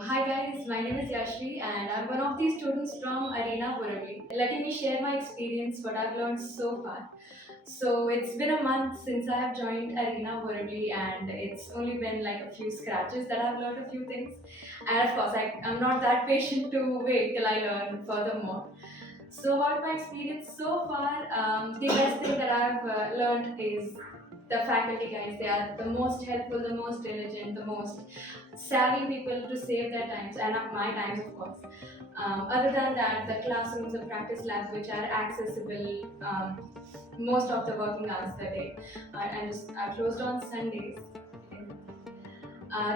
Hi guys, my name is Yashvee and I'm one of the students from Arena Borivali. Letting me share my experience, what I've learned so far. So it's been a month since I have joined Arena Borivali and it's only been like a few scratches that I've learned a few things. And of course, I'm not that patient to wait till I learn furthermore. So about my experience so far, the best thing that I've learned is the faculty guys. They are the most helpful, the most diligent, the most savvy people to save their times and my times, of course. Other than that, the classrooms, the practice labs, which are accessible most of the working hours of the day, and just are closed on Sundays.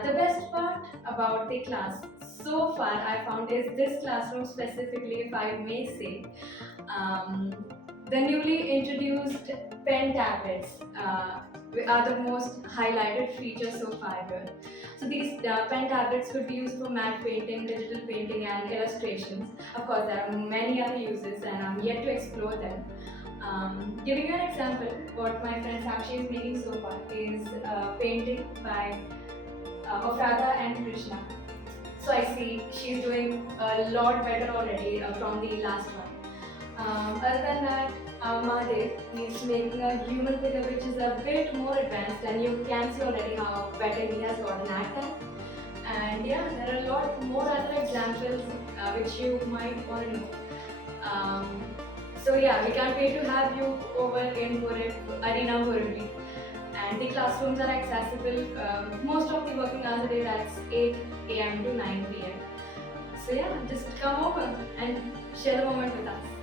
The best part about the class so far I found is this classroom specifically, if I may say. Um, the newly introduced pen tablets are the most highlighted feature so far here. So these pen tablets could be used for matte painting, digital painting and illustrations. Of course, there are many other uses and I'm yet to explore them. Giving you an example, what my friend Sakshi is making so far is a painting by Ofrada and Krishna. So I see she's doing a lot better already from the last one. Other than that, Mahadev is making a human figure which is a bit more advanced and you can see already how better he has gotten at that. And yeah, there are a lot more other examples which you might want to know. So yeah, we can't wait to have you over in Arena Borivali. And the classrooms are accessible. Most of the working hours a day, that's 8 a.m. to 9 p.m. So yeah, just come over and share the moment with us.